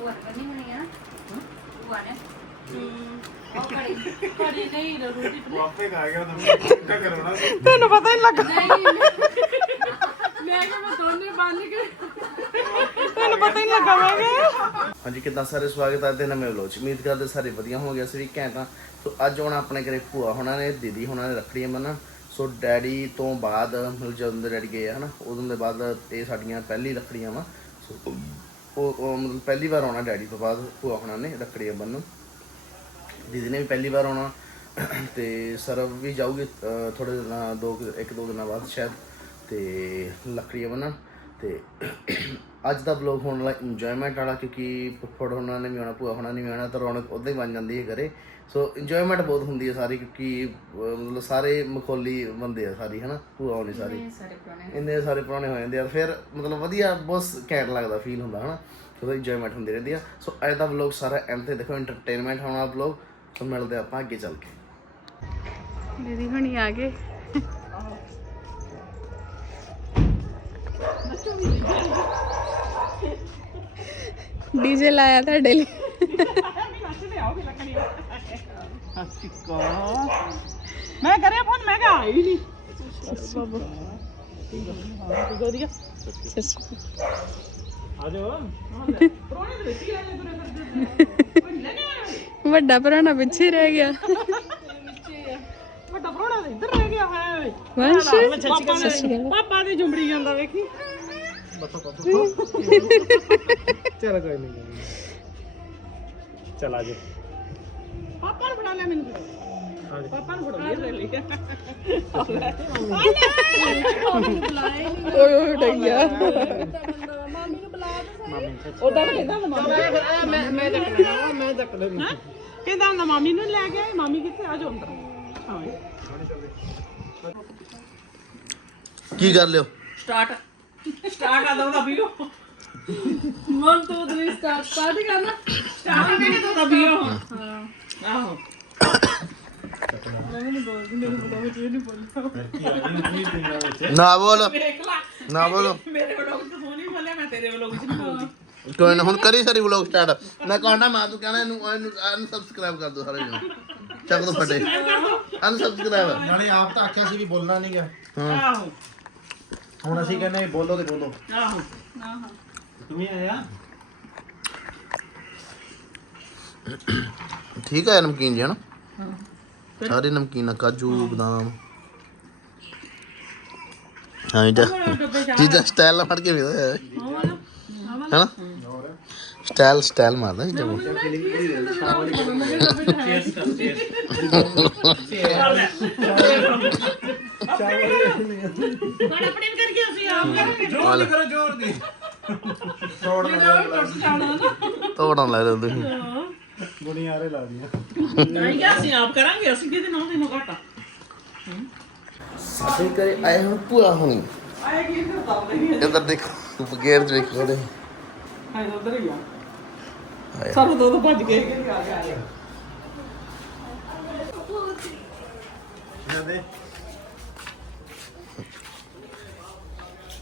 ਆ ਨੇ। ਉਹ ਕੜੀ ਕੜੀ ਨਹੀਂ ਰੋਟੀ ਉਹ ਆਪੇ ਖਾ ਗਿਆ ਤਾਂ ਕਿੱਦਾਂ ਕਰਾਉਣਾ। ਤੈਨੂੰ ਪਤਾ ਹੀ ਲੱਗਾ। ਨਹੀਂ ਮੈਂ ਕਿਹਾ ਮੈਂ ਦੋਨੇ ਬੰਨ ਕੇ ਤੈਨੂੰ ਪਤਾ ਹੀ ਲੱਗਾ ਮੈਂ ਹਾਂਜੀ ਕਿੱਦਾਂ ਸਾਰੇ ਸਵਾਗਤ ਹੈ ਤੇ ਨਵੇਂ ਵਲੋਗ ਉਮੀਦ ਕਰਦੇ ਸਾਰੇ ਵਧੀਆ ਹੋਣਗੇ ਅਸੀਂ ਵੀ ਘੈਂਟ ਹਾਂ ਸੋ ਅੱਜ ਹੁਣ ਆਪਣੇ ਘਰੇ ਭੂਆ ਹੋਣਾ ਨੇ ਦੀਦੀ ਹੋਣਾ ਨੇ ਰੱਖੜੀਆਂ ਬੰਨ੍ਹਣ ਸੋ ਡੈਡੀ ਤੋਂ ਬਾਅਦ ਮਤਲਬ ਜਦੋਂ ਦੇ ਡੈਡੀ ਗਏ ਆ ਹਨਾ ਉਦੋਂ ਦੇ ਬਾਅਦ ਇਹ ਸਾਡੀਆਂ ਪਹਿਲੀ ਰੱਖੜੀਆਂ ਵਾ। ਸੋ ਉਹ ਉਹ ਮਤਲਬ ਪਹਿਲੀ ਵਾਰ ਆਉਣਾ ਡੈਡੀ ਤੋਂ ਬਾਅਦ ਭੂਆ ਹੋਣਾ ਨੇ ਰੱਖੜੀਆਂ ਬੰਨ੍ਹਣ ਦੀਦੀ ਨੇ ਵੀ ਪਹਿਲੀ ਵਾਰ ਆਉਣਾ, ਤੇ ਸਰਵ ਵੀ ਜਾਊਗੀ ਥੋੜੇ ਦਿਨਾਂ ਦੋ ਇੱਕ ਦੋ ਦਿਨਾਂ ਬਾਅਦ ਸ਼ਾਇਦ, ਤੇ ਲੱਕੜੀਆਂ ਬਣਾ ਤੇ ਅੱਜ ਦਾ ਵਲੌਗ ਹੋਣ ਵਾਲਾ ਇੰਜੋਇਮੈਂਟ ਵਾਲਾ ਕਿਉਂਕਿ ਫੁੱਫੜ ਹੋਣਾ ਨੇ ਵੀ ਆਉਣਾ ਭੂਆ ਹੋਣਾ ਨੇ ਵੀ ਆਉਣਾ ਤਾਂ ਰੌਣਕ ਉਦਾਂ ਹੀ ਬਣ ਜਾਂਦੀ ਹੈ ਘਰੇ। ਸੋ ਇੰਜੋਇਮੈਂਟ ਬਹੁਤ ਹੁੰਦੀ ਹੈ ਸਾਰੀ ਕਿਉਂਕਿ ਮਤਲਬ ਸਾਰੇ ਮਖੌਲੀ ਬੰਦੇ ਆ ਸਾਰੀ ਹਨਾ? ਭੂਆ ਹੋਣੀ ਸਾਰੀ। ਇੰਨੇ ਸਾਰੇ ਪੁਰਾਣੇ। ਹੋ ਜਾਂਦੇ ਆ ਫਿਰ ਮਤਲਬ ਵਧੀਆ ਬਹੁਤ ਘੈਂਟ ਲੱਗਦਾ ਫੀਲ ਹੁੰਦਾ ਹਨਾ? ਉਹਦਾ ਇੰਜੋਇਮੈਂਟ ਹੁੰਦੀ ਰਹਿੰਦੀ ਆ। ਸੋ ਅੱਜ ਦਾ ਵਲੌਗ ਸਾਰਾ ਐਂਡ ਤੇ ਦੇਖੋ ਐਂਟਰਟੇਨਮੈਂਟ ਹੋਣਾ ਵਲੌਗ ਸੋ ਮਿਲਦੇ ਆਪਾਂ ਅੱਗੇ ਚੱਲ ਕੇ। ਦੀਦੀ ਹੁਣੀ ਆ ਗਏ। ਡੀਜੇ ਲਾਇਆ ਤੁਹਾਡੇ ਲਈ। ਮੈਂ ਕਰਿਆ ਫੋਨ ਮੈਂ ਕਿਹਾ ਆਈ ਨਹੀਂ ਵੱਡਾ ਭਰਾਣਾ ਪਿੱਛੇ ਹੀ ਰਹਿ ਗਿਆ। ਵੱਡਾ ਤਾਂ ਇੱਧਰ ਰਹਿ ਗਿਆ ਓਏ ਵੰਸ਼। ਪਾਪਾ ਦੇ ਪਾਪਾ ਦੇ ਜੁੰਬੜੀ ਜਾਂਦਾ ਵੇਖੀ। ਚਲ ਕੋਈ ਨਹੀਂ ਚਲ ਆ ਜਾ ਪਾਪਾ ਨੂੰ ਫੜਾ ਲੈ ਮੈਨੂੰ ਪਾਪਾ ਨੂੰ ਫੜਾ ਲੈ ਲਈ। ਓਏ ਓਏ ਡਈਆ ਉਹਦਾ ਕਹਿੰਦਾ ਮਾਮੀ ਮੈਂ ਮੈਂ ਚੱਕਣਾ ਮੈਂ ਚੱਕ ਲੈਣਾ ਕਹਿੰਦਾ ਹੁੰਦਾ ਮਾਮੀ ਨੂੰ ਲੈ ਕੇ ਆਏ ਮਾਮੀ ਕਿੱਥੇ ਆ ਜਾਓ ਅੰਦਰ। ਹਾਂ। ਕੀ ਕਰ ਲਿਓ? ਸਟਾਰਟ। ਸਟਾਰਟ ਆ ਦੋ ਦਾ ਵੀਡੀਓ 1 2 3 ਸਟਾਰਟ ਸਟਾਰਟ ਕਰਨਾ। ਸਟਾਰਟ ਕਰਕੇ ਦੋ ਦਾ ਵੀਡੀਓ ਹਾਂ। ਆਹੋ। ਨਾ ਬੋਲ। ਵੇਖ ਲਾ। ਨਾ ਬੋਲੋ। ਮੇਰੇ ਵਲੋਗ ਚ ਸੋਹਣੀ ਬੋਲਿਆ ਮੈਂ ਤੇਰੇ ਵਲੋਗ ਚ ਨਹੀਂ ਬੋਲਦੀ। ਕੋਈ ਨਾ ਹੁਣ ਕਰੀ ਸਾਰੀ ਵਲੌਗ ਸਟਾਰਟ ਮੈਂ ਕਹਣਾ ਮੈਂ ਤੂੰ ਕਹਿਣਾ ਇਹਨੂੰ ਇਹਨੂੰ ਅਨਸਬਸਕ੍ਰਾਈਬ ਕਰ ਦੋ ਸਾਰੇ ਜਣੇ। ਚੱਕ ਦੋ ਫਟੇ। ਅਨਸਬਸਕ੍ਰਾਈਬ ਨਾਲੇ ਆਪ ਤਾਂ ਆਖਿਆ ਸੀ ਵੀ ਬੋਲਣਾ ਨਹੀਂਗਾ ਆਹੋ। ਹੁਣ ਅਸੀਂ ਕਹਿੰਦੇ ਬੋਲੋ ਤੇ ਬੋਲੋ। ਆਹੋ। ਆਇਆ? ਠੀਕ ਹੈ ਨਮਕੀਨ ਜੀ ਹਨਾ ਸਾਰੇ ਨਮਕੀਨ ਆ, ਕਾਜੂ ਬਦਾਮ। ਹਾਂ ਇਹਦਾ ਜਿਹਦਾ ਸਟਾਈਲ ਨਾਲ ਫੜ ਕੇ ਵੀ ਹੋਇਆ ਹੈਨਾ? ਸਟਾਈਲ ਸਟਾਈਲ ਮਾਰਦਾ ਇਹ ਜਮਾ ਬੜਾ ਆਪਣੇ ਕਰਕੇ ਅਸੀਂ ਆਪ ਕਰਾਂਗੇ ਜੋਰ ਦੀ ਕਰੋ ਜੋਰ ਦੀ ਤੋੜ ਤੋੜਨ ਲੈ ਰਹੇ ਹੋ। ਤੁਸੀਂ ਬੁਨਿਆਰੇ ਲਾ ਦੀਆਂ ਨਹੀਂ ਅਸੀਂ ਆਪ ਕਰਾਂਗੇ ਅਸੀਂ ਕਿਹਦੇ ਨਾਲ ਤੈਨੂੰ ਘਾਟਾ? ਸਾਡੇ ਘਰੇ ਆਏ ਹੁਣ ਪੂਰਾ ਹੋਣੀ। ਆਏ ਕੀ ਕਰਦਾ ਨਹੀਂ। ਇੱਧਰ ਦੇਖੋ ਬਗੈਰ ਚ ਵੇਖੋ ਉਧਰ ਹੀ ਆ। ਦੋ ਦੋ ਭੱਜ ਗਏ ਕਿ। ਆ ਗਿਆ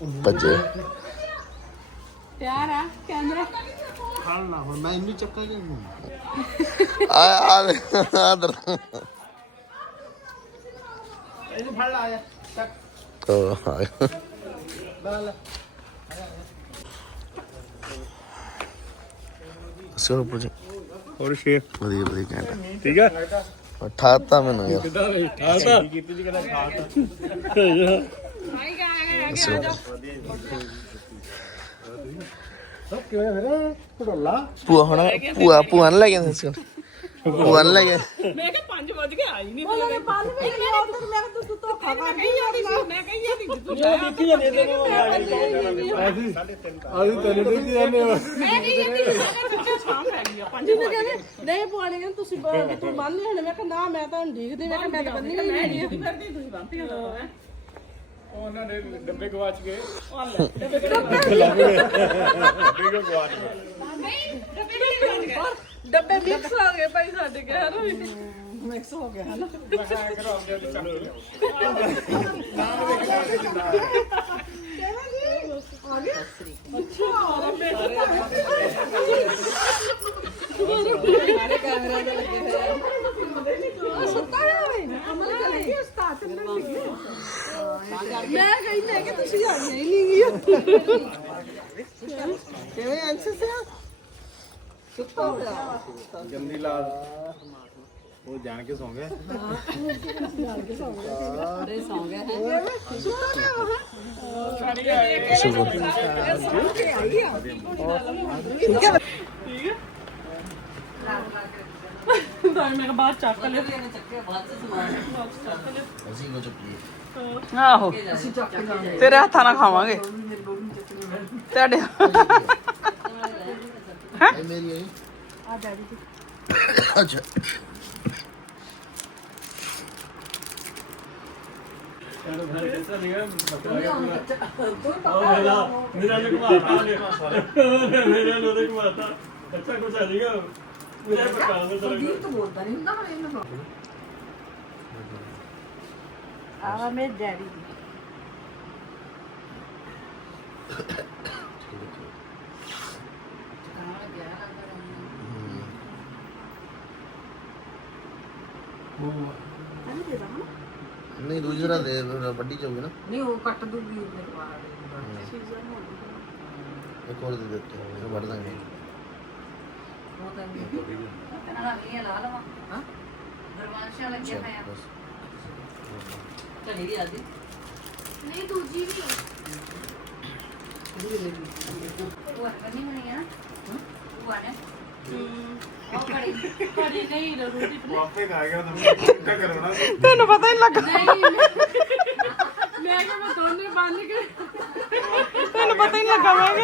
ਬੱਜੇ ਪਿਆਰ ਆ ਕੈਮਰਾ? ਖਾਣ ਨਾ ਹੁਣ ਮੈਂ ਇੰਨੀ ਚੱਕਾ ਕਿ ਆ ਆ ਆਦਰ ਇਹਨੂੰ ਫੜ ਲਾ ਆ ਚੱਕ। ਤੋ ਲਾ। ਲਾ ਸੋ ਪੁੱਛ ਹੋਰ ਸ਼ੇਰ ਵਧੀਆ ਵਧੀਆ ਕਹਿੰਦਾ ਠੀਕ ਹੈ ਠਾਤਾ ਮੈਨੂੰ ਯਾਰ। ਕਿਦਾਂ ਰਹੀ ਖਾਤਾ ਕੀਤੀ ਜੀ ਕਹਿੰਦਾ ਖਾਤਾ ਸਭ ਕਿਵੇਂ ਫਿਰ? ਘੜੋਲਾ ਪੂਆ ਹੁਣ ਪੂਆ ਪੂਆ ਨੂੰ ਲੈ ਗਿਆ ਸੀ। ਪੂਆ ਨੂੰ ਲੈ ਗਿਆ ਮੈਂ ਕਿਹਾ 5 ਵਜ ਕੇ ਆਈ ਨਹੀਂ ਤੇ ਬੰਦ ਵੀ ਨਹੀਂ ਉਧਰ ਮੈਂ ਕਿਹਾ ਤੂੰ ਧੋਖਾ ਕਰ ਗਈ ਸੀ ਮੈਂ ਕਹੀ ਜਾਂਦੀ ਤੂੰ ਜਾਇਆ ਕੀ ਜਾਂਦੇ ਤੈਨੂੰ ਆਦੀ ਆਦੀ ਤੈਨੂੰ ਦੇਖੀ ਜਾਂਦੇ ਮੈਂ ਕਹੀ ਜਾਂਦੀ ਸਾਡੇ ਛਾਂ ਪੈ ਗਈ ਆ 5 ਵਜ ਨਹੀਂ ਪੁਆਣੇ ਕਹਿੰਦੇ ਤੁਸੀਂ ਤੂੰ ਬੰਨ ਲਿਆ ਮੈਂ ਕਿਹਾ ਨਾ ਮੈਂ ਤਾਂ ਢੀਕਦੀ ਮੈਂ ਕਿਹਾ ਮੈਂ ਤਾਂ ਬੰਨੀ ਨਹੀਂ ਮੈਂ ਨਹੀਂ ਕਰਦੀ ਤੁਸੀਂ ਬੰਨਤੀ ਹੋ ਹੈ। ਉਹਨਾਂ ਨੇ ਡੱਬੇ ਗਵਾਚ ਗਏ ਆ ਲੈ ਡੱਬੇ ਗਵਾਚ ਗਏ ਡੱਬੇ ਮਿਕਸ ਹੋ ਗਏ ਭਾਈ ਸਾਡੇ ਕੇ ਹਨਾ ਮਿਕਸ ਹੋ ਗਿਆ ਹਨਾ ਅੱਛਾ। ਕੈਮਰਾ ਤੇ ਲੱਗੇ ਹੋਏ ਆ ਸੁੱਤਾ ਹੋਇਆ ਵੇ ਅਮਲ ਤੇ ਲੱਗੀ ਉਸਤਾਦ ਤੇ ਲੱਗੀ ਮੈਂ ਕਹੀ ਮੈਂ ਕਿ ਤੁਸੀਂ ਆ ਗਏ ਨਹੀਂ ਗਈ ਕਿਵੇਂ ਅੰਸ਼ ਸਿਆ? ਸੁੱਤਾ ਹੋਇਆ। ਗੰਦੀ ਲਾਲ। ਉਹ ਜਾਣ ਕੇ ਸੌਂ ਗਿਆ। ਤਾਂ ਮੈਂ ਕਿਹਾ ਬਾਹਰ ਚੱਕ ਲਿਆ ਅਸੀਂ ਕੋ? ਚੁੱਕੀ ਆਹੋ ਤੇਰੇ ਹੱਥਾਂ ਨਾਲ ਖਾਵਾਂਗੇ। ਤੁਹਾਡੇ ਇਹ ਮੇਰੀ ਹੈ ਆ ਡੈਡੀ ਦੀ। ਅੱਛਾ। ਮੇਰਾ ਨੇ ਘਮਾਤਾ ਮੇਰਾ ਨੇ ਘਮਾਤਾ। ਅੱਛਾ ਕੁਛ ਆ ਨਹੀਂ ਤੇਰਾ ਆ ਮੇਰੇ ਡੈਡੀ ਨਹੀਂ ਦੂਜੀ ਤਰ੍ਹਾਂ ਦੇ ਵੱਡੀ ਚਾਹੀਏ ਨਾ। ਨਹੀਂ ਉਹ ਕੱਟ ਦੂਗੀ ਮੇਰੇ ਇੱਕ ਹੋਰ ਦੇ ਦਿੱਤੇ ਵੱਢ ਦਾਂਗੇ। ਉਹ ਤਾਂ ਇਹਨਾਂ ਦਾ ਵੀ ਲਾ ਲਵਾਂ ਹਾਂ ਦਰਵਾਜ਼ਾ ਲੱਗਿਆ ਹੋਇਆ ਚਲੀ ਗਈ ਆਦੀ ਨਹੀਂ ਦੂਜੀ ਵੀ ਉਹ ਨਹੀਂ ਬਣੀ ਆ ਉਹ ਆਨੇ ਉਹ ਕੜੀ ਕੜੀ ਨਹੀਂ ਰੋਟੀ ਉਹ ਆਪੇ ਖਾਏਗਾ ਤਾਂ ਕਿੱਦਾਂ ਕਰਾਉਣਾ ਤੈਨੂੰ ਪਤਾ ਹੀ ਲੱਗਾ। ਮੈਂ ਕਿਹਾ ਮੈਂ ਦੋਨੇ ਬੰਨ ਕੇ ਤੈਨੂੰ ਪਤਾ ਹੀ ਲੱਗਾ ਮੈਂ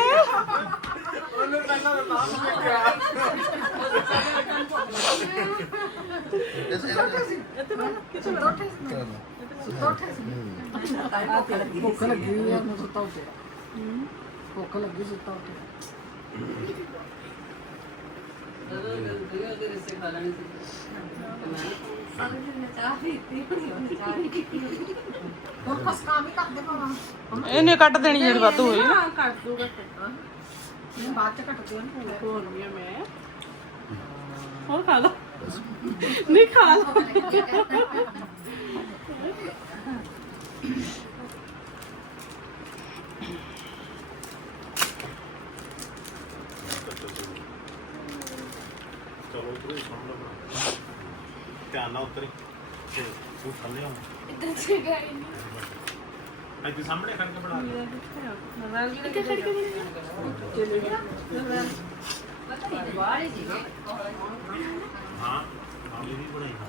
ਭੁੱਖ ਲੱਗੀ ਹੋਈ ਆ ਮੈਂ ਸੁੱਤਾ ਉੱਤੇ ਭੁੱਖ ਲੱਗੀ ਸੁੱਤਾ ਉੱਤੇ ਸਾਰੇ ਦਿਨ ਮੈਂ ਚਾਹ ਪੀਤੀ ਹੋਣੀ ਚਾਹ ਹੁਣ। ਕਸ ਕੰਮ ਹੀ ਕਰਦੇ ਪਾਵਾਂ ਇਹਨੇ ਕੱਟ ਦੇਣੀ ਜਿਹੜੀ ਵਾਧੂ ਹੋਈ ਨਾ। ਹਾਂ ਕੱਟ ਦੂਗਾ ਬਾਅਦ ਚ ਕੱਟਦੀ ਹਾਂ ਪੂਰੇ ਹੋਰ ਵੀ ਆ ਮੈਂ। ਹੋਰ ਖਾ ਲਾ ਨਹੀਂ ਖਾ ਲਾ ਚਲੋ ਉਤਰੇ ਸੁਣ ਲਓ ਧਿਆਨ ਨਾਲ ਉਤਰੇ। ਤੇ ਤੂੰ ਥੱਲੇ ਆ ਇਦਾਂ ਜਗ੍ਹਾ ਹੀ ਨਹੀਂ। ਇੱਥੇ ਸਾਹਮਣੇ ਖੜ ਕੇ ਬਣਾ ਲੈ ਪਤਾ ਨਹੀਂ ਬਾਹਰ ਹੀ ਜੀ ਹਾਂ ਹਾਂ ਇਹ ਵੀ ਬਣਾਈ ਹਾਂ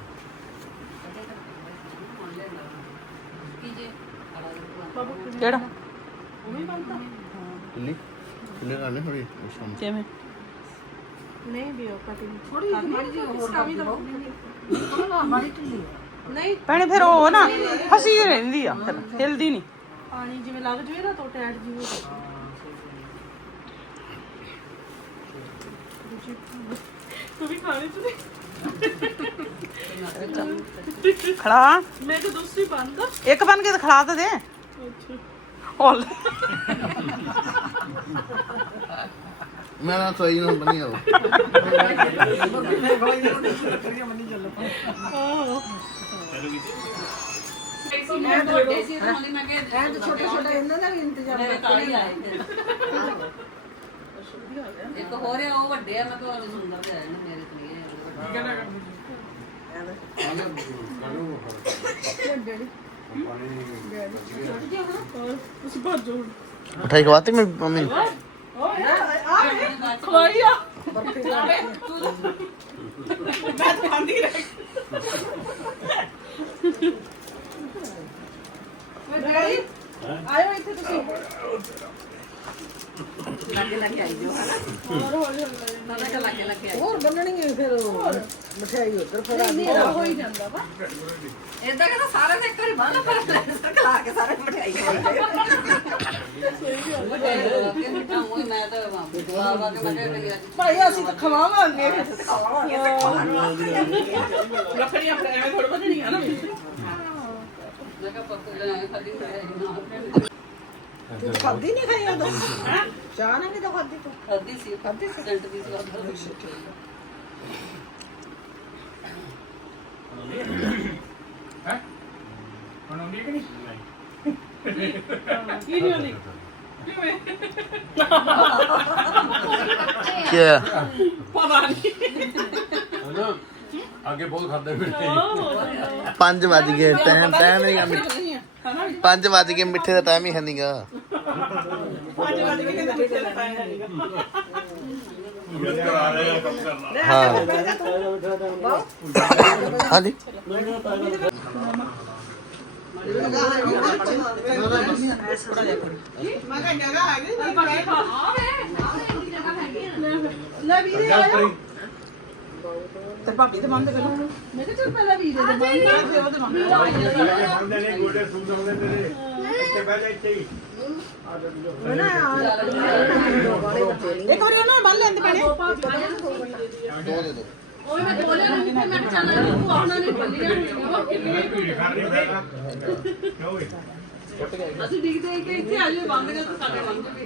ਕੀ ਜੇ ਕਿਹੜਾ? ਕਿੰਨੀ? ਕਿੰਨੇ ਕਰਨੇ ਥੋੜੀ ਸ਼ਾਮ ਕਿਵੇਂ? ਨਹੀਂ ਵੀ ਉਹ ਕਟਿੰਗ ਥੋੜੀ ਮਾੜੀ ਜੀ ਹੋਰ ਕਾਮੀ ਦਾ ਮਾੜੀ ਢਿੱਲੀ ਹੈ ਨਹੀਂ। ਭੈਣੇ ਫਿਰ ਉਹ ਨਾ ਫਸੀ ਰਹਿੰਦੀ ਆ ਫਿਰ ਹਿਲਦੀ ਨਹੀਂ। ਪਾਣੀ ਜਿਵੇਂ ਲੱਗ ਜਵੇ ਨਾ ਤਾਂ ਟੈਟ ਜੀ ਹੋ ਤੂੰ ਵੀ ਖਾਣੀ ਤੂੰ ਖੜਾ। ਮੈਂ ਕਿ ਦੂਸਰੀ ਬੰਦ। ਇੱਕ ਬਣ ਕੇ ਤਾਂ ਖੜਾ ਤਾਂ ਦੇ। ਹੋਲ। ਮੈਂ ਨਾ ਸੋਈ ਨਾ ਬਣੀ ਆਓ ਮੈਂ ਤਾਂ ਹਾਲੇ ਮੈਂ ਕਿਹਾ ਛੋਟੇ ਛੋਟੇ ਇਹਨਾਂ ਦਾ ਵੀ ਇੰਤਜ਼ਾਮ ਮੇਰੇ ਕਾਲੀ ਆਏ ਇੱਕ ਹੋ ਰਿਹਾ ਉਹ ਵੱਡੇ ਆ ਮੈਂ ਕਿਹਾ ਉਹ ਸੁੰਦਰ ਤੇ ਆਏ ਨੇ। ਮੇਰੇ ਡੈਡੀ ਆਇਓ ਇੱਥੇ ਤੁਸੀਂ। ਲੱਗੇ ਲੱਗੇ ਆਈ ਜੋ ਹਨਾ? ਤਾਂ ਲੱਗੇ ਲੱਗੇ ਆਈ ਹੋਰ ਬੰਨਣੀ ਫਿਰ ਮਠਿਆਈ ਉਧਰ ਫਿਰ ਨਹੀਂ ਹੋ ਜਾਂਦਾ ਵਾ। ਇਦਾਂ ਕਹਿੰਦਾ ਸਾਰੇ ਨੇ ਇੱਕ ਵਾਰੀ ਪਰ ਖਲਾ ਕੇ ਸਾਰੇ ਮਠਿਆਈ ਭਾਈ ਅਸੀਂ ਤਾਂ ਖਵਾਵਾਂਗੇ ਰੱਖੜੀਆਂ ਐਵੇਂ ਥੋੜਾ ਨਾ ਮੈਂ ਕਿਹਾ ਪੱਕ ਜਾਏ ਖਾਦੀ ਖਾਈ ਤੂੰ ਖਾਦੀ ਨਹੀਂ ਖਾਈ ਉਦੋਂ? ਚਾਹ ਨਾਲ ਨਹੀਂ ਤਾਂ ਖਾਦੀ ਤੂੰ? ਖਾਦੀ ਸੀ। ਖਾਦੀ ਸੀ? ਜੰਟ ਦੀ ਸਵਾਦ ਹੈ? ਬਣਾਉਂਦੀ ਹੈ ਕਿ ਨਹੀਂ? ਕੀ ਨਹੀਂ। ਹੁੰਦੀ ਕਿਵੇਂ? ਕੀ ਪਤਾ ਨਹੀਂ। ਹਨਾ? ਅੱਗੇ ਬਹੁਤ ਖਾਦੇ ਫਿਰਦੇ 5 ਵੱਜ ਗਏ ਟਾਈਮ ਟਾਈਮ ਨਹੀਂ ਆ। ਹਨਾ? 5 ਵੱਜ ਗਏ ਮਿੱਠੇ ਦਾ ਟਾਈਮ ਹੀ ਹੈ ਨਹੀਂਗਾ ਪੰਜ ਵਜ ਕਹਿੰਦਾ ਮਿੱਠੇ ਦਾ ਟਾਈਮ ਹੈ ਨੀਗਾ। ਆ ਰਹੇ ਆ ਕੰਮ ਕਰਨਾ ਹਾਂ ਹਾਂਜੀ ਮੈਂ ਕਿਹਾ ਜਗ੍ਹਾ ਹੈਗੀ ਲੈ ਵੀਰੇ ਆ ਜਾ ਤੇ ਭਾਬੀ ਤੇ ਬੰਦ ਕਰੋ ਮੈਂ ਕਿਹਾ ਚੱਲ ਪਹਿਲਾਂ ਵੀਰੇ ਦੇ ਬੰਦ ਕਰ ਦਿਓ ਤੇ ਬੰਦ ਹੁੰਦੇ ਨੇ ਗੋਡੇ ਸੁੰਦ ਹੁੰਦੇ ਨੇ ਤੇ ਬਹਿ ਜਾ ਇੱਥੇ ਹੀ। ਨਾ ਇੱਕ ਵਾਰੀ ਉਹਨਾਂ ਬੰਨ ਲੈਂਦੇ ਪੈਣੇ। ਦੋ ਦੇ ਦੋ ਉਹ ਮੈਂ ਬੋਲਿਆ ਨਹੀਂ ਮੈਂ ਚੱਲ ਤੂੰ ਆਉਣਾ ਨਹੀਂ ਬੰਨਿਆ ਉਹ ਕਿੰਨੇ ਭੀੜ ਕਰ ਰਹੀ ਹੈ। ਕਿਉਂ ਅਸੀਂ ਡਿੱਗਦੇ ਕਿ ਇੱਥੇ ਆ ਜਾਓ ਬੰਦ ਕਰ ਤਾਂ ਸਾਡੇ ਬੰਦ ਵੀ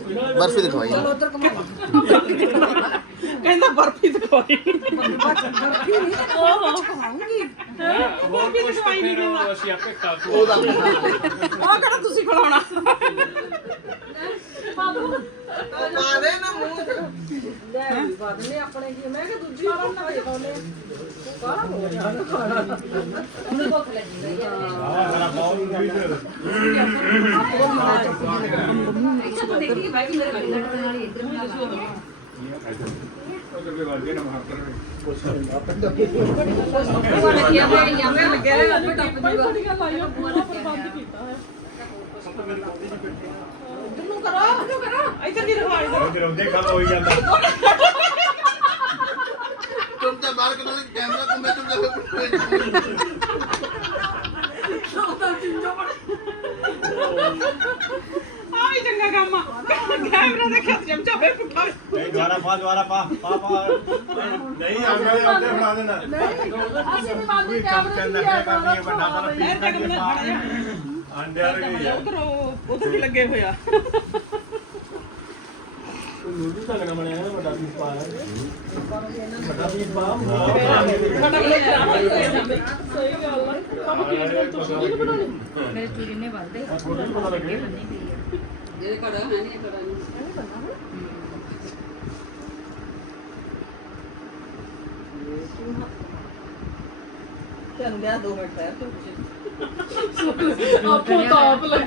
ਬਰਫੀ ਦਿਖਵਾਈ ਕਹਿੰਦਾ ਬਰਫੀ ਦਿਖਾਈ। ਓਹੋ ਬਰਫੀ ਨਹੀਂ ਦਿੰਦਾ ਅਸੀਂ ਆਪੇ ਖਾ ਉਹ ਕਹਿੰਦਾ ਤੁਸੀਂ ਖਿਲਾਉਣਾ? ਮਾਰੇ ਨਾ ਮੂੰਹ ਚ। ਲੈ ਵੀ ਬਾਦਨੇ ਆਪਣੇ ਕੀ ਮੈਂ ਕਿ ਦੂਜੀ ਵਾਰ ਨਾ ਵੇ ਖਾਣੇ ਬਾਹਰ ਹੋ ਜਾਣਾ ਖਾਣਾ ਬਹੁਤ ਵੀ ਤੇ ਦੇਖੀ ਭਾਈ ਮੇਰੇ ਬੱਲੇ ਲੜਨ ਵਾਲੀ ਇੱਧਰ ਬਣਾ ਲਾ ਉਧਰ ਦੇ ਵਾਜੇ ਨਾ ਮਾਰ ਕਰ ਕੀ ਆ ਯਾਂ ਮੈਂ ਲੱਗਿਆ ਹੋਇਆ ਆਪੇ ਟੱਪ ਜੂਗਾ ਬੜੀ ਗੱਲ ਆਈ ਉਹ ਪੂਰਾ ਪ੍ਰਬੰਧ ਕੀਤਾ ਹੈ ਜਾਂਦਾ ਤੁਮ ਤੇ ਬਾਹਰ ਕਿਦੋਂ ਕੈਮਰਾ ਘੁੰਮੇ ਤੁਮ ਆ ਵੀ ਚੰਗਾ ਕੰਮ ਆ। ਕੈਮਰਾ ਦੇ ਖਿੱਚ ਚਮਚਾ ਫੇਰ ਪੁੱਠਾ ਨਹੀਂ ਦੁਆਰਾ ਪਾ ਦੁਆਰਾ ਪਾ ਪਾ ਪਾ। ਨਹੀਂ ਆਂਦਾ ਉੱਤੇ ਫੜਾ ਦੇਣਾ। ਅਸੀਂ ਵੀ ਬੰਦ ਕੋਈ ਕੰਮ ਕਰਨਾ ਹੈ ਕੰਮ ਨਹੀਂ ਵੱਡਾ ਸਾਰਾ ਫੇਰ ਪੀਸ ਤੱਕ ਕਰਕੇ ਮੈਂ ਪਾ ਖੜਾ ਜਾ। ਅੰਡਿਆਂ ਰਗੀ ਜਾ ਉਧਰ ਉਹ ਉਧਰ ਵੀ ਲੱਗੇ ਹੋਇਆ ਨੂਡਲ ਤਾਂ ਲਗਾ ਬਣਿਆ ਹੈ ਵੱਡਾ ਪੀਸ ਪਾ ਵੱਡਾ ਪੀਸ ਪਾ ਸਾਡਾ ਬਲੇ ਸਹੀ ਗੱਲ ਆ ਕੰਮ ਕੀ ਗੱਲ ਤੁਸੀਂ ਨਹੀਂ ਬਣਾਉਣੀ ਮੇਰੇ ਚੂੜੀ ਨੇ ਵੱਲਦੇ ਥੋੜਾ ਪਤਾ ਲੱਗੇ। ਜਿਹੜੇ ਕੜਾ ਹੈ ਨਹੀਂ ਕੜਾ ਨਹੀਂ। ਚੱਲ ਗਿਆ 2 ਮਿੰਟ ਠਹਿਰ ਤੂੰ ਆਪੋ ਤਾਪ ਲੱਗ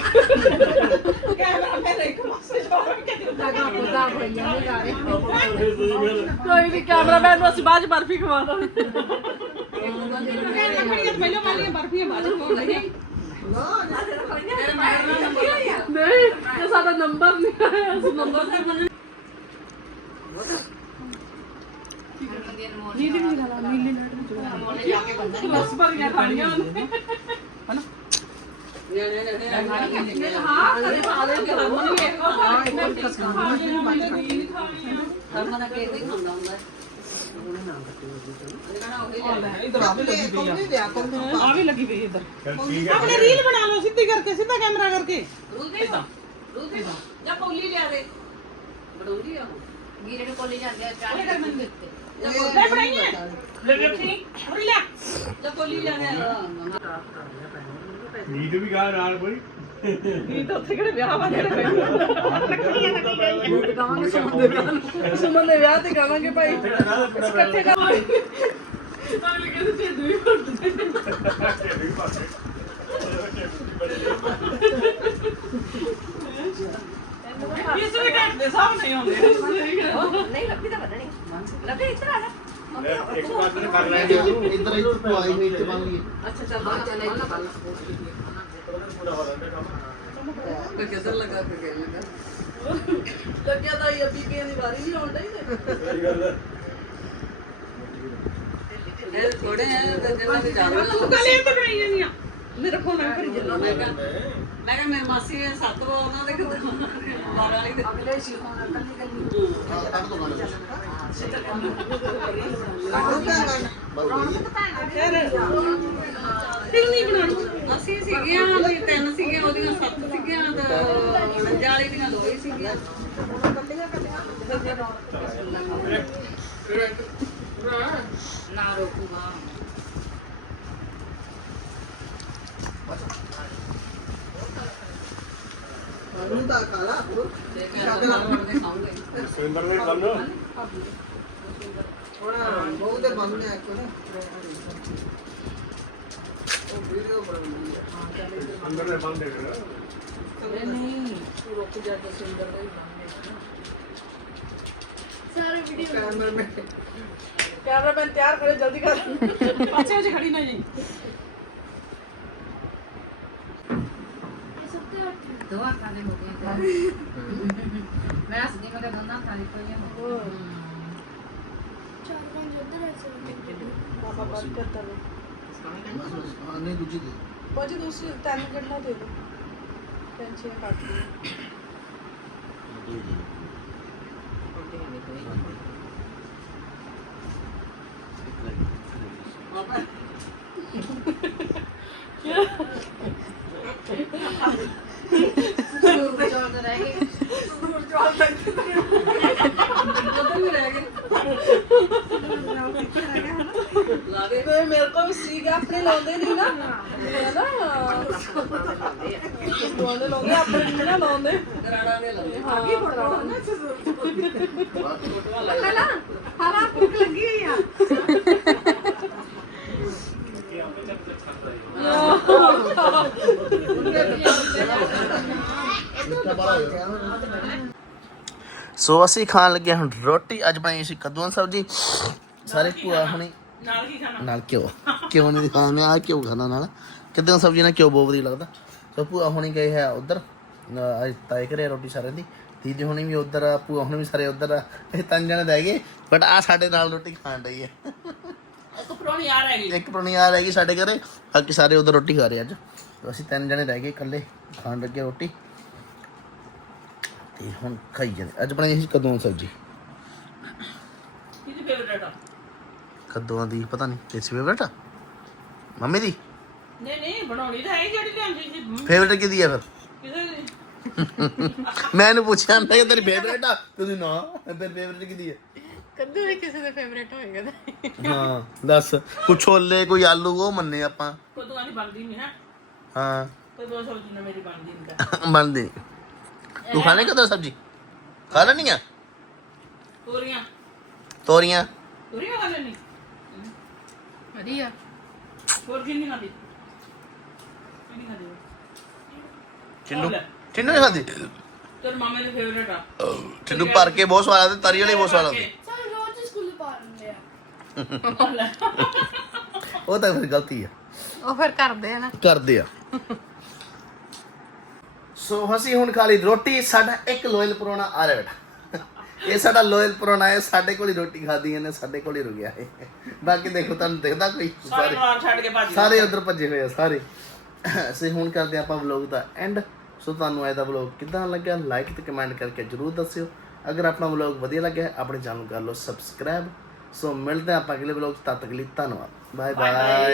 ਕੈਮਰਾ ਮੇਰੇ ਇੱਕ ਪਾਸੇ ਛੋੜ ਕੇ ਦਿੱਤਾ ਗਾ ਬੁਦਾ ਭਈਆ ਨੇ ਗਾਰੇ ਕੋਈ ਨਹੀਂ ਕੈਮਰਾਮੈਨ ਨੂੰ ਅਸੀਂ ਬਾਅਦ ਚ ਬਰਫੀ ਬਰਫੀਆਂ ਬਾਅਦ ਚ ਖਵਾਉਂਦੇ ਨਹੀਂ ਇਹ ਸਾਡਾ ਨੰਬਰ ਨਹੀਂ ਆਇਆ ਅਸੀਂ ਨੰਬਰ ਤੇ ਬਣੇ ਨੀਲੀ ਵੀ ਖਾ ਲਾ ਨੀਲੀ ਨਾਲ ਬਸ ਪਰ ਗਿਆ ਖਾਣੀਆਂ ਉਹਨੇ। ਹਨਾ? ਹਾਂ ਕਦੇ ਖਾ ਲੈ ਕੇ ਵੀ ਇੱਕ ਹਾਂ। ਇੱਕ ਵਾਰ ਖਸਕਾਉਣਾ ਹਰਮਨ ਕੇ ਕੋਈ ਖਾਂਦਾ ਹੁੰਦਾ ਆ ਵੀ ਲੱਗੀ ਪਈ ਆ ਆ ਵੀ ਲੱਗੀ ਪਈ ਇਧਰ ਚਲ ਠੀਕ ਹੈ ਆਪਣੇ ਰੀਲ ਬਣਾ ਲਓ ਸਿੱਧੀ ਕਰਕੇ ਸਿੱਧਾ ਕੈਮਰਾ ਕਰਕੇ। ਜਾਂ ਪੌਲੀ ਲਿਆ ਦੇ ਬੜੂੰਗੀ ਆ ਵੀਰੇ ਨੂੰ ਪੌਲੀ ਜਾਂਦੇ ਆ ਚਾਹ ਕਰ ਮੈਂ ਦਿੱਤੇ ਲੈ ਬਣਾਈਏ ਲੈ। ਵੇਖੀ ਲੈ ਜਾਂ ਪੌਲੀ ਲਿਆਦੇ ਆ ਨੀਂਦ ਵੀ ਗਾ ਨਾਲ ਕੋਈ? ਇਹ ਤਾਂ ਉੱਥੇ ਕਿਹੜੇ ਵਿਆਹ ਵਾਲੇ ਲੱਕੜੀਆਂ ਲੱਗੀ ਗਈਆਂ ਗਾਵਾਂਗੇ ਸੁਮਨ ਦੇ ਵਿਆਹ ਸੁਮਨ ਦੇ ਵਿਆਹ ਤੇ ਗਾਵਾਂਗੇ ਭਾਈ। ਇਕੱਠੇ ਗਾਵਾਂਗੇ ਅਗਲੇ ਕਹਿੰਦੇ ਤੇ ਦੂਈ ਫੁੱਟਦੇ ਇਸ ਵੀ ਘੱਟ ਦੇ ਸਾਹਮਣੇ ਨਹੀਂ ਆਉਂਦੇ ਨਹੀਂ ਲੱਭੀ ਤਾਂ ਵਧਣੀ ਲੱਭੀ ਇੱਧਰ ਆ ਲੈ ਇੱਕ ਪਾਸੇ ਕਰ ਲੈਂਦੇ ਇੱਧਰ ਇੱਧਰ ਤੂੰ ਆਈ ਹੋਈ ਇੱਥੇ ਬੰਨ ਲਈ ਅੱਛਾ ਚੱਲ ਬਾਹਰ ਚੱਲ ਇੱਧਰ। ਬੰਨ ਹੋ ਕੰਮ ਕਿੱਧਰ ਲੱਗਾ ਕੇ ਗਏ ਲੱਗਿਆ ਤਾਂ ਇਹ ਬੀਬੀਆਂ ਦੀ ਵਾਰੀ ਨਹੀਂ ਆਉਣ ਡਈ ਤੇ ਹੈ। ਇਹ ਥੋੜੇ ਆ ਤੇ ਜਿਹੜਾ ਵੀ ਜ਼ਿਆਦਾ ਤੂੰ ਗੱਲ ਇਹ ਤਾਂ ਕਰਾਈ ਜਾਂਦੀ ਆ। ਮੇਰਾ ਫੋਨ ਆ ਭਰੀ ਜਾਂਦਾ ਮੈਂ ਕਿਹਾ ਮੈਂ ਕਿਹਾ ਮੇਰੀ ਮਾਸੀ ਦੇ ਸੱਤ ਵਾ ਉਹਨਾਂ ਦੇ ਕਿਤੇ 12 ਵਾਲੀ ਦੇ। ਅਗਲੇ ਸੀ ਹੁਣ ਕੱਲੀ ਕੱਲੀ ਤਿੰਨ ਨਹੀਂ ਬਣਾਉਣੀ ਅਸੀਂ ਸੀਗੀਆਂ ਵੀ ਤਿੰਨ ਸੀਗੀਆਂ ਉਹਦੀਆਂ ਸੱਤ ਸੀਗੀਆਂ ਤੇ ਨੰਜਾਲੀ ਦੀਆਂ ਦੋ ਹੀ ਸੀਗੀਆਂ। ਨਾ ਰੋਕੂਗਾ। ਸਿੰਦਰ ਦੇ ਕੰਨ। ਅੰਦਰ ਦੇ ਬੰਦੇ ਨੇ ਨਹੀਂ ਤੂੰ ਰੁਕ ਜਾ ਕੇ ਸਿੰਦਰ ਦੇ ਕੈਮਰਾਮੈਨ ਤਿਆਰ ਕਰੇ ਜਲਦੀ ਕਰ। ਪਾਸੇ ਵਿੱਚ ਖੜੀ ਨਾ ਹੋ ਗਏ ਤੇ। ਮੈਂ ਹੱਸਦੀ ਮੈਂ ਕਿਹਾ ਦੋਨਾਂ ਹੱਥਾਂ ਦੀ ਕੋਈ ਹੋ ਬਾਬਾ ਬਰਕਤ ਦੇਵੇ ਹਾਂ ਨਹੀਂ ਦੂਜੀ ਦੇ। ਬਾਜੀ ਦੂਸਰੀ ਤੈਨੂੰ ਕਿੰਨਾ ਦੇ ਦੋ, ਪੈਂਚੀਆਂ ਕੱਟ ਦੇ ਮੇਰੇ ਕੋਲ ਵੀ ਸੀਗਾ, ਆਪਣੇ ਲਾਉਂਦੇ ਨਹੀਂ ਨਾ। ਮੈਂ ਨਾ ਲਾਉਂਦੇ ਲਾਉਂਦੇ ਆਪਣੇ ਨਹੀਂ ਨਾ ਲਾਉਂਦੇ ਗਰਾੜਾ ਦੇ ਲੱਗੇ ਹਾਂ ਕੀ ਫੋਟੋ ਲੈ ਲਾ ਹਰਾ ਭੁੱਖ ਲੱਗੀ ਹੋਈ ਆ ਸੋ ਅਸੀਂ ਖਾਣ ਲੱਗੇ ਹੁਣ ਰੋਟੀ। ਅੱਜ ਬਣਾਈ ਸੀ ਕੱਦੂਆਂ ਦੀ ਸਬਜ਼ੀ। ਸਾਰੇ ਭੂਆ ਹੁਣੀ ਨਾਲ ਕੀ ਖਾਣਾ? ਨਾਲ ਘਿਓ। ਕਿਉਂ ਨਹੀਂ ਦਿਖਾਉਂਦੇ ਆ ਘਿਓ ਖਾਣਾ ਨਾਲ। ਕਿਦਾਂ ਸਬਜ਼ੀ ਨਾਲ ਘਿਓ ਬਹੁਤ ਵਧੀਆ ਲੱਗਦਾ। ਸੋ ਭੂਆ ਹੁਣੀ ਗਏ ਹੈ ਉਧਰ। ਅੱਜ ਤਾਏ ਘਰੇ ਰੋਟੀ ਸਾਰਿਆਂ ਦੀ। ਦੀਦੀ ਹੁਣੀ ਵੀ ਉਧਰ ਆ ਭੂਆ ਹੁਣੀ ਵੀ ਸਾਰੇ ਉਧਰ ਆ। ਇਹ ਤਿੰਨ ਜਣੇ ਰਹਿ ਗਏ ਬਟ ਆ ਸਾਡੇ ਨਾਲ ਰੋਟੀ ਖਾਣ ਰਹੀ ਹੈ। ਇੱਕ ਪਰੋਣੀ ਆ ਰਹੀ ਇੱਕ ਪੁਰਾਣੀ ਆ ਰਹਿ ਗਈ ਸਾਡੇ ਘਰੇ ਬਾਕੀ ਸਾਰੇ ਉਧਰ ਰੋਟੀ ਖਾ ਰਹੇ ਅੱਜ। ਤੇ ਅਸੀਂ ਤਿੰਨ ਜਣੇ ਰਹਿ ਗਏ ਇਕੱਲੇ ਖਾਣ ਲੱਗੇ ਰੋਟੀ। ਤੇ ਹੁਣ ਖਾਈ ਜਾਂਦੇ। ਅੱਜ ਬਣਾਈ ਸੀ ਕਦੋਂ ਸਬਜ਼ੀ ਕਿਹਦੀ ਫੇਵਰੇਟ ਆ ਕੱਦੂਆਂ ਦੀ ਪਤਾ ਨਹੀਂ ਤੇਰੀ ਫੇਵਰਟ ਮੰਮੀ ਦੀ? ਨਹੀਂ ਨਹੀਂ ਬਣਾਉਣੀ ਤਾਂ ਹੈ ਹੀ ਜਿਹੜੀ ਲਿਆਂਦੀ ਸੀ। ਫੇਵਰਟ ਕਿਹਦੀ ਆ ਫਿਰ? ਕਿਸੇ ਦੀ। ਮੈਂ ਇਹਨੂੰ ਪੁੱਛਿਆ ਮੈਂ ਕਿ ਤੇਰੀ ਫੇਵਰਟ ਆ? ਤੁਸੀਂ ਨਾ ਫਿਰ ਫੇਵਰਟ ਕਿਹਦੀ ਹੈ ਕੱਦੂ ਵੀ ਕਿਸੇ ਦੇ ਫੇਵਰੇਟ ਹੋਏਗਾ ਹਾਂ ਦੱਸ ਕੋਈ ਛੋਲੇ ਕੋਈ ਆਲੂ ਉਹ ਮੰਨੇ ਆਪਾਂ। ਕਦੋਂ ਦੀ ਬਣਦੀ ਨਹੀਂ ਹੈ। ਹਾਂ। ਕਦੋਂ ਸਬਜ਼ੀ ਨਾ ਮੇਰੀ ਬਣਦੀ ਨਹੀਂ ਮੰਨਦੇ ਨੀ। ਤੂੰ ਖਾਣੇ ਕਦੋਂ ਸਬਜੀ? ਖਾ ਲੈਣੀ ਆ? ਤੋਰੀਆਂ। ਤੋਰੀਆਂ? ਤੋਰੀਆਂ ਖਾ ਲੈਣੀ ਵਧੀਆ। ਹੋਰ ਕੀ ਨਹੀਂ ਖਾਂਦੀ ਨਹੀਂ ਖਾਂਦੀ ਚਿੰਨੂ। ਚਿੰਨੂ ਨਹੀਂ ਖਾਂਦੀ ਤੇਰੇ ਮਾਮੇ ਦੇ ਫੇਵਰੇਟ ਆ। ਚਿੰਨੂ ਭਰ ਕੇ ਬਹੁਤ ਸਵਾਦ ਆਉਂਦੀ ਤਰੀ ਵਾਲੀ ਬਹੁਤ ਸਵਾਦ ਆਉਂਦੀ। ਸਾਨੂੰ ਰੋਜ਼ ਸਕੂਲ ਪਾ ਦਿੰਦੇ ਆ। ਉਹ ਤਾਂ ਫਿਰ ਗਲਤੀ ਆ। ਉਹ ਫਿਰ ਕਰਦੇ ਆ ਨਾ। ਕਰਦੇ ਆ। ਸੋ ਅਸੀਂ ਹੁਣ ਖਾ ਲਈ ਰੋਟੀ ਸਾਡਾ ਇੱਕ ਲੋਇਲ ਪਰੋਣਾ ਆ ਰਿਹਾ ਬੇਟਾ। ਇਹ ਸਾਡਾ ਲੋਇਲ ਪਰੋਣਾ ਹੈ ਸਾਡੇ ਕੋਲ ਹੀ ਰੋਟੀ ਖਾਦੀ ਇਹਨੇ ਸਾਡੇ ਕੋਲ ਹੀ ਰੁਕਿਆ ਹੈ ਬਾਕੀ ਦੇਖੋ ਤੁਹਾਨੂੰ ਦਿਖਦਾ ਕੋਈ। ਸਾਰੇ ਮਾਰ ਛੱਡ ਕੇ ਭੱਜ। ਸਾਰੇ ਉਧਰ ਭੱਜੇ ਹੋਏ ਆ ਸਾਰੇ। ਅਸੀਂ ਹੁਣ ਕਰਦੇ ਆਪਾਂ ਵਲੌਗ ਦਾ ਐਂਡ ਸੋ ਤੁਹਾਨੂੰ ਇਹ ਦਾ ਵਲੌਗ ਕਿਦਾਂ ਲੱਗਿਆ? ਲਾਈਕ ਤੇ ਕਮੈਂਟ ਕਰਕੇ ਜਰੂਰ ਦੱਸਿਓ। ਅਗਰ ਆਪਣਾ ਵਲੌਗ ਵਧੀਆ ਲੱਗਿਆ ਆਪਣੇ ਚੈਨਲ ਨੂੰ ਕਰ ਲਓ ਸਬਸਕ੍ਰਾਈਬ ਸੋ ਮਿਲਦੇ ਹਾਂ ਆਪਾਂ ਅਗਲੇ ਵਲੌਗ ਤਦ ਤੱਕ ਲਈ ਧੰਨਵਾਦ। Bye bye